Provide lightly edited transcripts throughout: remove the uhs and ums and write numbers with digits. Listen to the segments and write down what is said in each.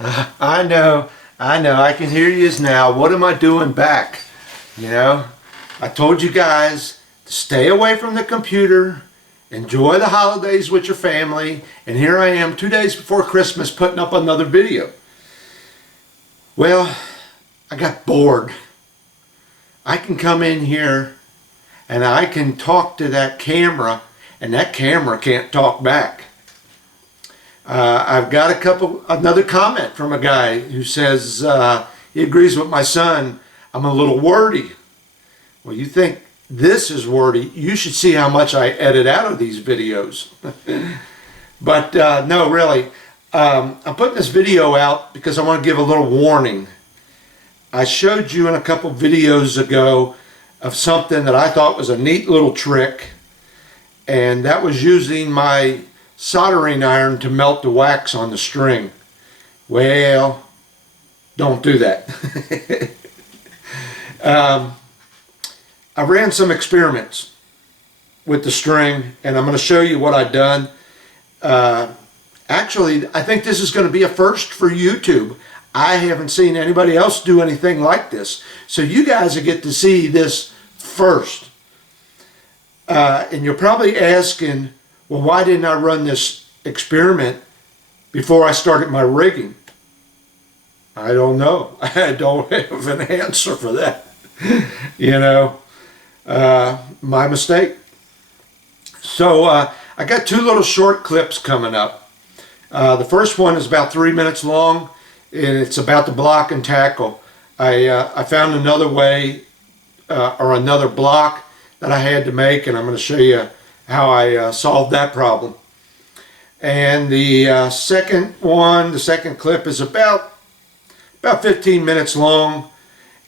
I know, I can hear you now. What am I doing back? You know, I told you guys to stay away from the computer, enjoy the holidays with your family, and here I am 2 days before Christmas putting up another video. Well, I got bored. I can come in here and I can talk to that camera, and that camera can't talk back. I've got another comment from a guy who says he agrees with my son. I'm a little wordy. Well, you think this is wordy? You should see how much I edit out of these videos. But no, really, I'm putting this video out because I want to give a little warning. I showed you in a couple videos ago of something that I thought was a neat little trick, and that was using my soldering iron to melt the wax on the string. Well, don't do that. I ran some experiments with the string, and I'm going to show you what I've done. Actually, I think this is going to be a first for YouTube. I haven't seen anybody else do anything like this. So you guys will get to see this first. And you're probably asking, well, why didn't I run this experiment before I started my rigging? I don't know. I don't have an answer for that. You know, my mistake. So I got two little short clips coming up. The first one is about 3 minutes long, and it's about the block and tackle. I found another way or another block that I had to make, and I'm going to show you how I solved that problem. And the second clip is about 15 minutes long,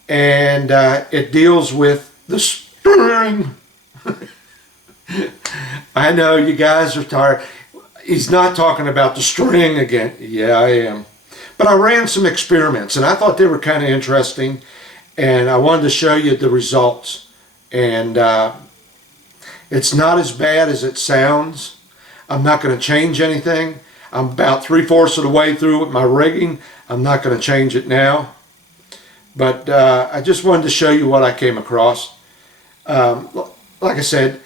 and it deals with the string. I know you guys are tired. He's not talking about the string again. Yeah, I am. But I ran some experiments, and I thought they were kind of interesting, and I wanted to show you the results. And it's not as bad as it sounds. I'm not going to change anything. I'm about 3/4 of the way through with my rigging. I'm not going to change it now. But I just wanted to show you what I came across. Like I said,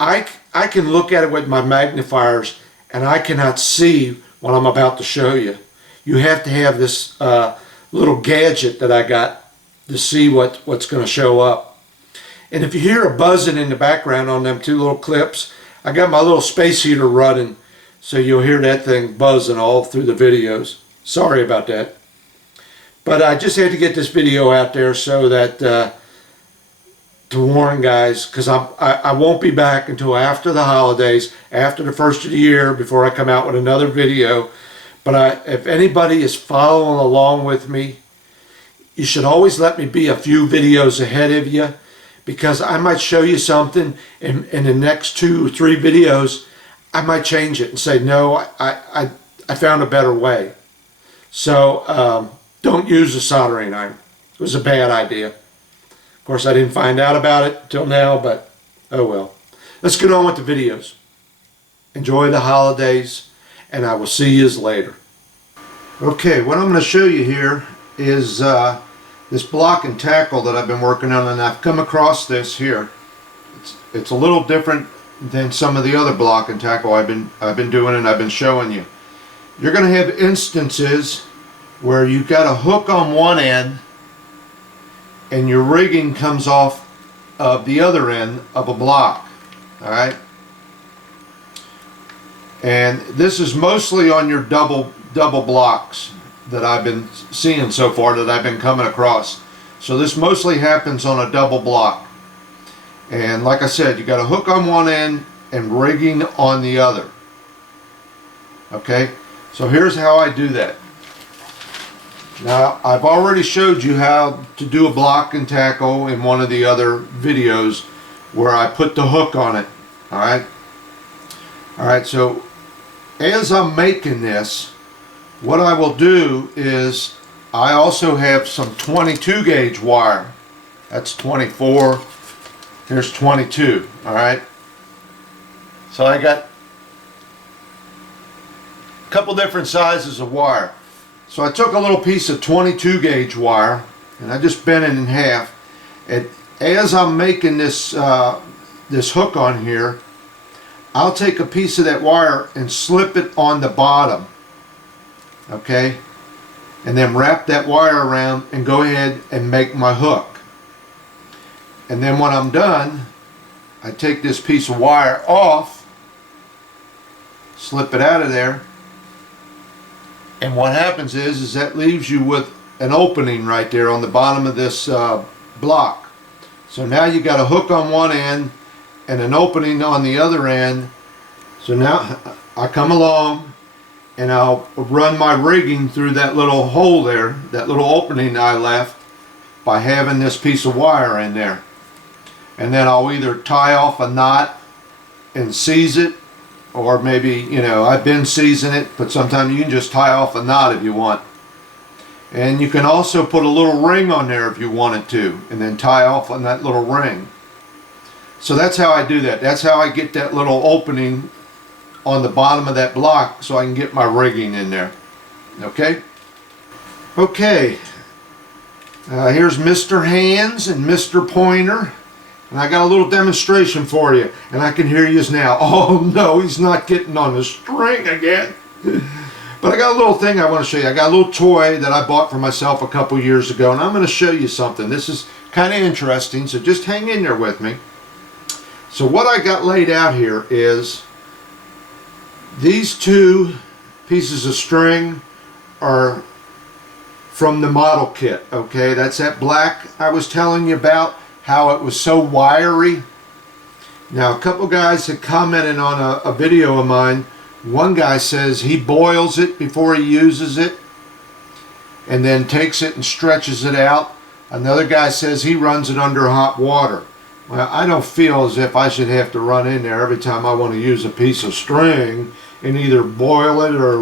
I can look at it with my magnifiers, and I cannot see what I'm about to show you. You have to have this little gadget that I got to see what's going to show up. And if you hear a buzzing in the background on them two little clips, I got my little space heater running, so you'll hear that thing buzzing all through the videos. Sorry about that. But I just had to get this video out there so that to warn guys, because I won't be back until after the holidays, after the first of the year, before I come out with another video. But if anybody is following along with me, you should always let me be a few videos ahead of you, because I might show you something in the next 2 or 3 videos. I might change it and say, no, I found a better way. So don't use a soldering iron. It was a bad idea. Of course, I didn't find out about it till now, but oh well. Let's get on with the videos. Enjoy the holidays, and I will see you later. Okay, what I'm going to show you here is this block and tackle that I've been working on, and I've come across this here. It's a little different than some of the other block and tackle I've been doing and I've been showing you. You're going to have instances where you've got a hook on one end and your rigging comes off of the other end of a block. Alright? And this is mostly on your double blocks that I've been seeing so far, that I've been coming across. So this mostly happens on a double block. And like I said, you got a hook on one end and rigging on the other. Okay? So here's how I do that. Now, I've already showed you how to do a block and tackle in one of the other videos where I put the hook on it. Alright? Alright, so as I'm making this, what I will do is I also have some 22 gauge wire. That's 24. Here's 22. Alright? So I got a couple different sizes of wire. So I took a little piece of 22 gauge wire and I just bent it in half. And as I'm making this this hook on here, I'll take a piece of that wire and slip it on the bottom, okay, and then wrap that wire around and go ahead and make my hook. And then when I'm done, I take this piece of wire off, slip it out of there, and what happens is that leaves you with an opening right there on the bottom of this block. So now you got a hook on one end and an opening on the other end. So now I come along and I'll run my rigging through that little hole there, that little opening I left, by having this piece of wire in there. And then I'll either tie off a knot and seize it, or maybe, you know, I've been seizing it, but sometimes you can just tie off a knot if you want. And you can also put a little ring on there if you wanted to, and then tie off on that little ring. So that's how I do that. That's how I get that little opening on the bottom of that block so I can get my rigging in there. Okay? Okay. Here's Mr. Hands and Mr. Pointer. And I got a little demonstration for you. And I can hear you now. Oh no, he's not getting on the string again. But I got a little thing I want to show you. I got a little toy that I bought for myself a couple years ago. And I'm going to show you something. This is kind of interesting. So just hang in there with me. So what I got laid out here is these two pieces of string are from the model kit. Okay, that's that black I was telling you about, how it was so wiry. Now a couple guys had commented on a video of mine. One guy says he boils it before he uses it and then takes it and stretches it out. Another guy says he runs it under hot water. Well, I don't feel as if I should have to run in there every time I want to use a piece of string and either boil it or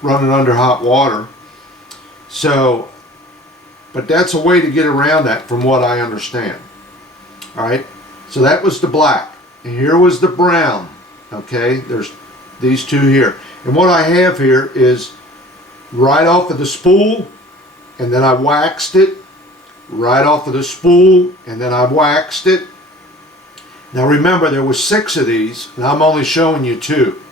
run it under hot water. So, but that's a way to get around that from what I understand. Alright, so that was the black. And here was the brown. Okay, there's these two here. And what I have here is right off of the spool, and then I waxed it. Right off of the spool, and then I waxed it. Now remember, there was 6 of these, and I'm only showing you 2.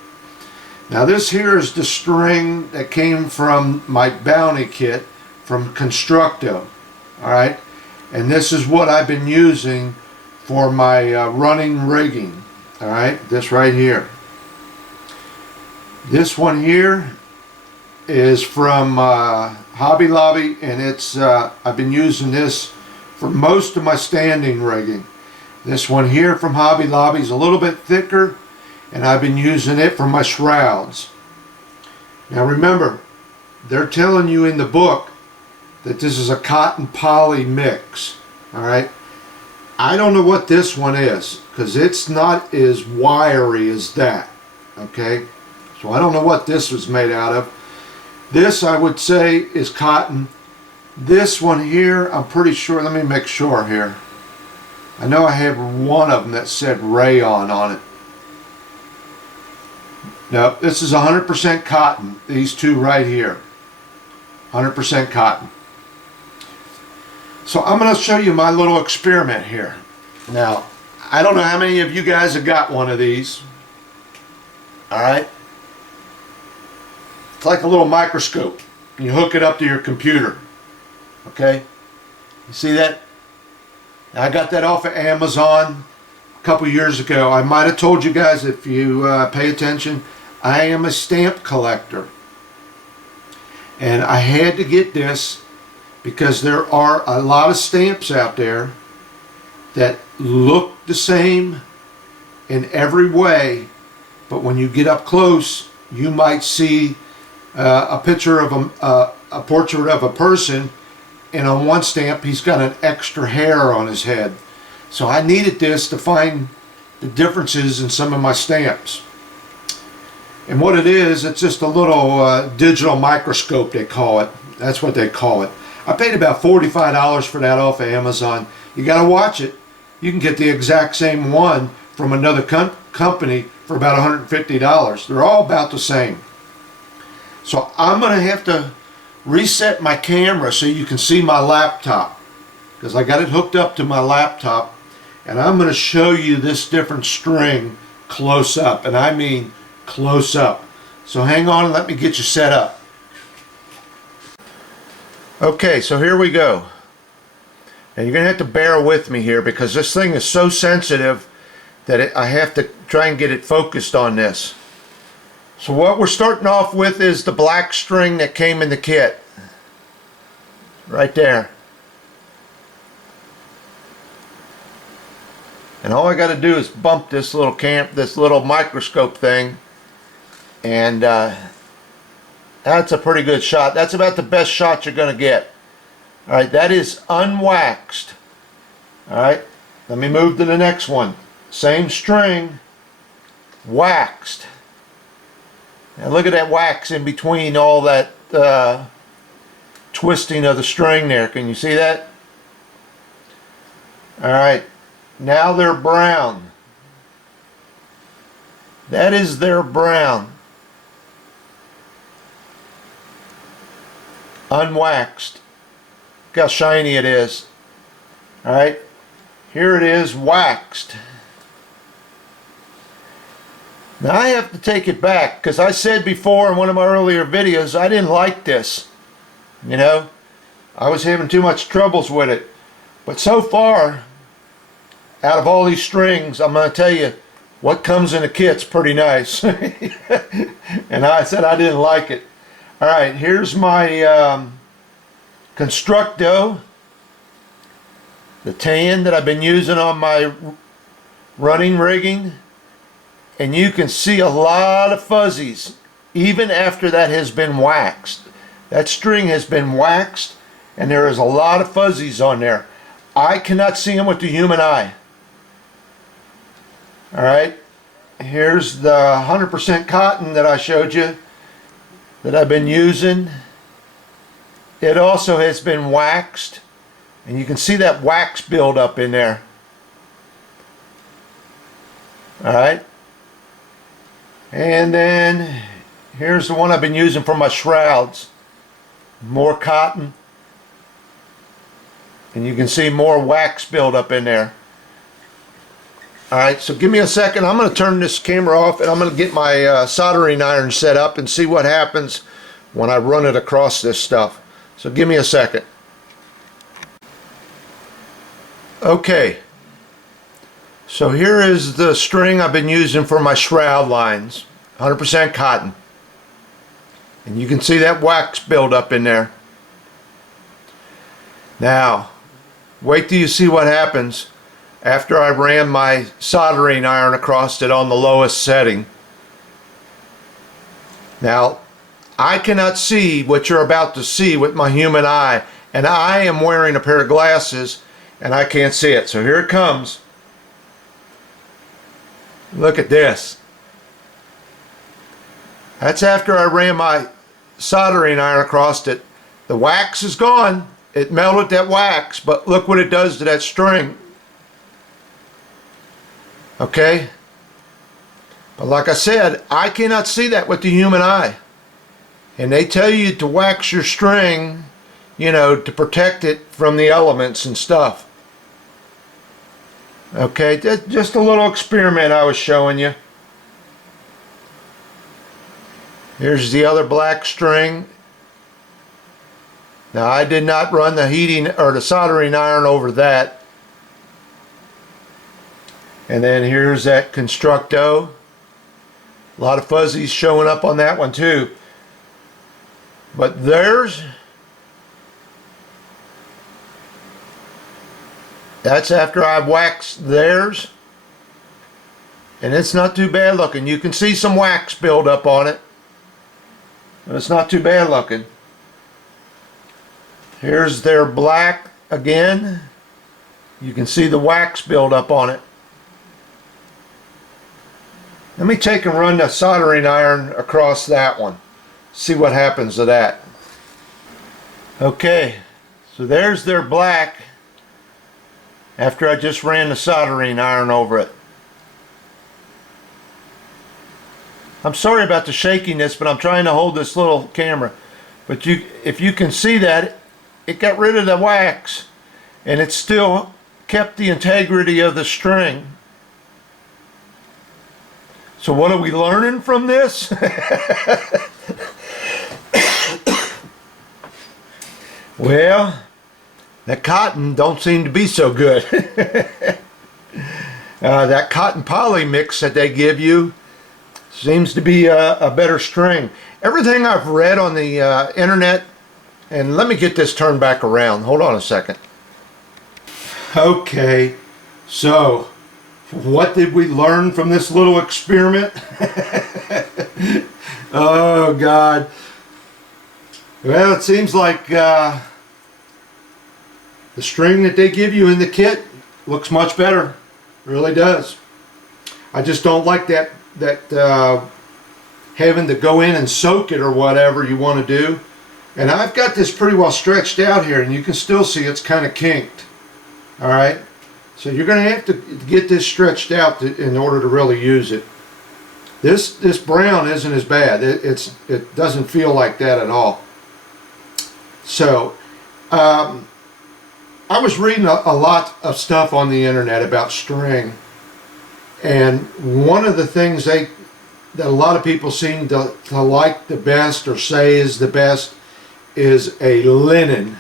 Now this here is the string that came from my bounty kit from Constructo. Alright, and this is what I've been using for my running rigging. Alright, this right here. This one here is from Hobby Lobby, and it's I've been using this for most of my standing rigging. This one here from Hobby Lobby is a little bit thicker, and I've been using it for my shrouds. Now remember, they're telling you in the book that this is a cotton poly mix. Alright, I don't know what this one is, because it's not as wiry as that. Okay, so I don't know what this was made out of. This I would say is cotton. This one here, I'm pretty sure, let me make sure here. I know I have one of them that said rayon on it. No, this is 100% cotton. These two right here. 100% cotton. So I'm going to show you my little experiment here. Now, I don't know how many of you guys have got one of these. Alright? It's like a little microscope. You hook it up to your computer. Okay? You see that? Now, I got that off of Amazon a couple years ago. I might have told you guys, if you pay attention, I am a stamp collector. And I had to get this because there are a lot of stamps out there that look the same in every way, but when you get up close, you might see a picture of a portrait of a person, and on one stamp he's got an extra hair on his head. So I needed this to find the differences in some of my stamps. And what it is, it's just a little digital microscope, they call it. That's what they call it. I paid about $45 for that off of Amazon. You got to watch it. You can get the exact same one from another company for about $150. They're all about the same. So I'm going to have to reset my camera so you can see my laptop, because I got it hooked up to my laptop, and I'm going to show you this different string close up, and I mean close up. So hang on and let me get you set up. Okay, so here we go. And you're going to have to bear with me here because this thing is so sensitive that I have to try and get it focused on this. So what we're starting off with is the black string that came in the kit. Right there. And all I got to do is bump this little microscope thing, and that's a pretty good shot. That's about the best shot you're going to get. Alright, that is unwaxed. Alright, let me move to the next one. Same string, waxed. Now look at that wax in between all that twisting of the string there. Can you see that? Alright, now they're brown. That is their brown. Unwaxed. Look how shiny it is. Alright, here it is waxed. Now I have to take it back because I said before in one of my earlier videos I didn't like this. You know, I was having too much troubles with it. But so far, out of all these strings, I'm going to tell you what comes in the kit's pretty nice. And I said I didn't like it. Alright, here's my Constructo, the tan that I've been using on my running rigging, and you can see a lot of fuzzies even after that has been waxed. That string has been waxed and there is a lot of fuzzies on there. I cannot see them with the human eye. Alright, here's the 100% cotton that I showed you that I've been using. It also has been waxed, and you can see that wax build up in there. Alright, and then here's the one I've been using for my shrouds. More cotton, and you can see more wax build up in there. Alright, so give me a second. I'm going to turn this camera off and I'm going to get my soldering iron set up and see what happens when I run it across this stuff. So give me a second. Okay, so here is the string I've been using for my shroud lines. 100% cotton. And you can see that wax build up in there. Now, wait till you see what happens after I ran my soldering iron across it on the lowest setting. Now, I cannot see what you're about to see with my human eye, and I am wearing a pair of glasses and I can't see it. So here it comes. Look at this. That's after I ran my soldering iron across it. The wax is gone. It melted that wax, but look what it does to that string. Okay? But like I said, I cannot see that with the human eye. And they tell you to wax your string, you know, to protect it from the elements and stuff. Okay, just a little experiment I was showing you. Here's the other black string. Now I did not run the heating or the soldering iron over that. And then here's that Constructo. A lot of fuzzies showing up on that one too. But that's after I've waxed theirs. And it's not too bad looking. You can see some wax build up on it. But it's not too bad looking. Here's their black again. You can see the wax build up on it. Let me take and run the soldering iron across that one. See what happens to that. Okay, so there's their black after I just ran the soldering iron over it. I'm sorry about the shakiness, but I'm trying to hold this little camera. But if you can see that, it got rid of the wax, and it still kept the integrity of the string. So what are we learning from this? Well, the cotton don't seem to be so good. That cotton poly mix that they give you seems to be a better string. Everything I've read on the internet, and let me get this turned back around. Hold on a second. Okay, so what did we learn from this little experiment? Oh God. Well, it seems like the string that they give you in the kit looks much better. It really does. I just don't like that having to go in and soak it or whatever you want to do. And I've got this pretty well stretched out here, and you can still see it's kind of kinked. Alright, so you're going to have to get this stretched out in order to really use it. This brown isn't as bad. It doesn't feel like that at all. So I was reading a lot of stuff on the internet about string, and one of the things that a lot of people seem to like the best or say is the best is a linen,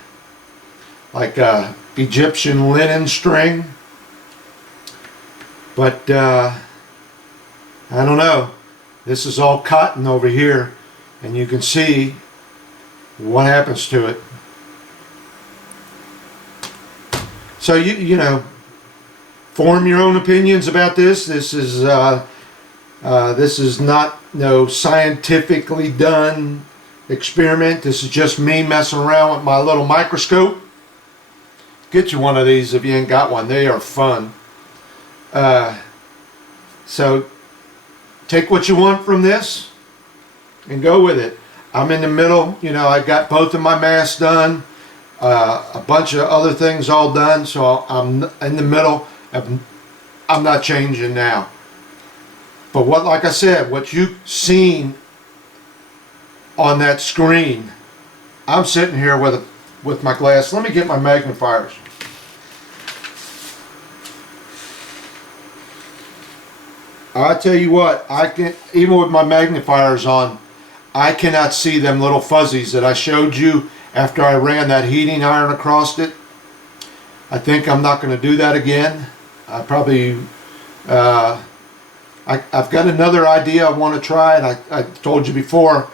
like a Egyptian linen string. But I don't know, this is all cotton over here, and you can see what happens to it. So you know, form your own opinions about this. This is not no scientifically done experiment. This is just me messing around with my little microscope. Get you one of these if you ain't got one. They are fun. So take what you want from this and go with it. I'm in the middle. You know, I got both of my masks done, a bunch of other things all done, so I'm in the middle. I'm not changing now. But like I said, what you've seen on that screen, I'm sitting here with my glass. Let me get my magnifiers. I tell you what, I can, even with my magnifiers on, I cannot see them little fuzzies that I showed you after I ran that heating iron across it. I think I'm not going to do that again. I probably, I've got another idea I want to try, and I told you before,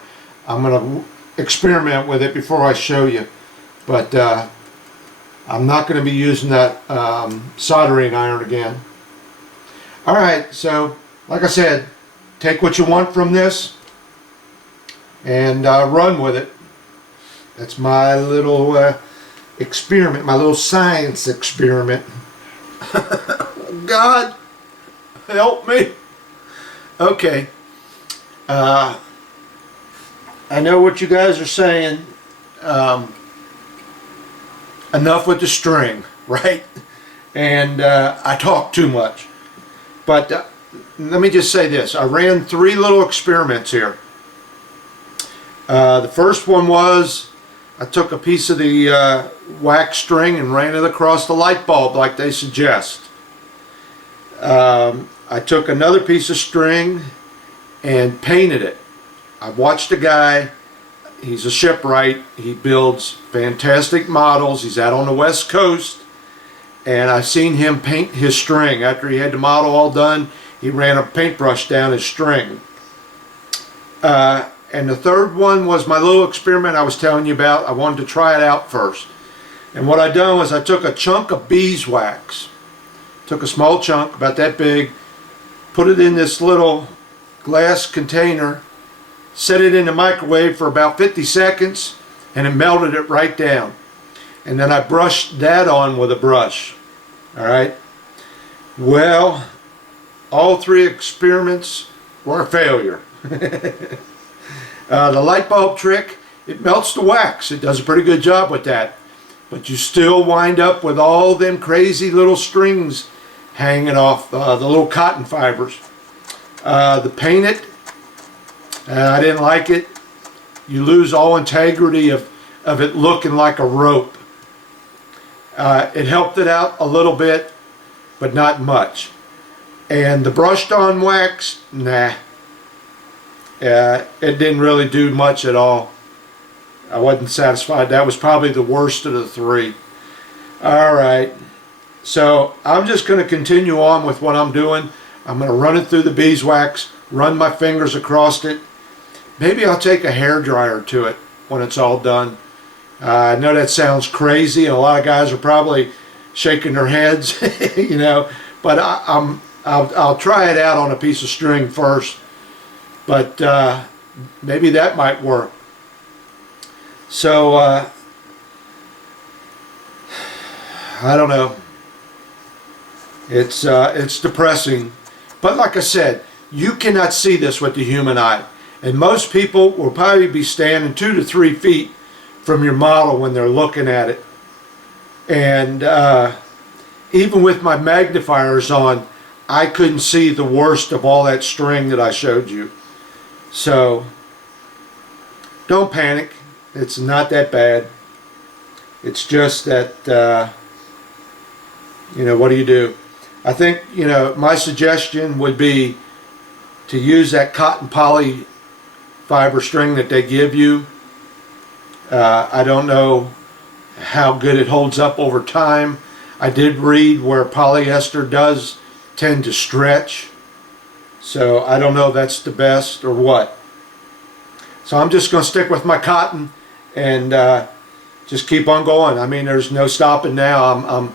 I'm going to experiment with it before I show you. But I'm not going to be using that soldering iron again. Alright, so like I said, take what you want from this and run with it. That's my little experiment, my little science experiment. God, help me. Okay. I know what you guys are saying. Enough with the string, right? And I talk too much. But let me just say this. I ran 3 little experiments here. The first one was I took a piece of the wax string and ran it across the light bulb like they suggest. I took another piece of string and painted it. I watched a guy, he's a shipwright, he builds fantastic models, he's out on the West Coast, and I've seen him paint his string. After he had the model all done, he ran a paintbrush down his string. And the third one was my little experiment I was telling you about. I wanted to try it out first. And what I done was I took a chunk of beeswax, took a small chunk about that big, put it in this little glass container, set it in the microwave for about 50 seconds, and it melted it right down. And then I brushed that on with a brush. Alright? Well, all 3 experiments were a failure. The light bulb trick, it melts the wax. It does a pretty good job with that. But you still wind up with all them crazy little strings hanging off the little cotton fibers. The paint it, I didn't like it. you lose all integrity of it looking like a rope. It helped it out a little bit, but not much. And the brushed on wax, nah. It didn't really do much at all. I wasn't satisfied. That was probably the worst of the three. Alright, so I'm just going to continue on with what I'm doing. I'm going to run it through the beeswax, run my fingers across it. Maybe I'll take a hair dryer to it when it's all done. I know that sounds crazy, and a lot of guys are probably shaking their heads, you know, but I'll try it out on a piece of string first. But maybe that might work. So I don't know. It's depressing, but like I said, you cannot see this with the human eye, and most people will probably be standing 2 to 3 feet from your model when they're looking at it. And even with my magnifiers on, I couldn't see the worst of all that string that I showed you. So don't panic. It's not that bad. It's just that you know, what do you do? I think, you know, my suggestion would be to use that cotton poly fiber string that they give you. I don't know how good it holds up over time. I did read where polyester does tend to stretch, so I don't know if that's the best or what. So I'm just going to stick with my cotton and just keep on going. I mean, there's no stopping now. I'm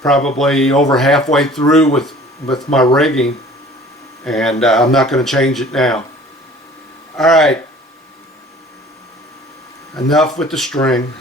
probably over halfway through with my rigging, and I'm not going to change it now. Alright, enough with the string.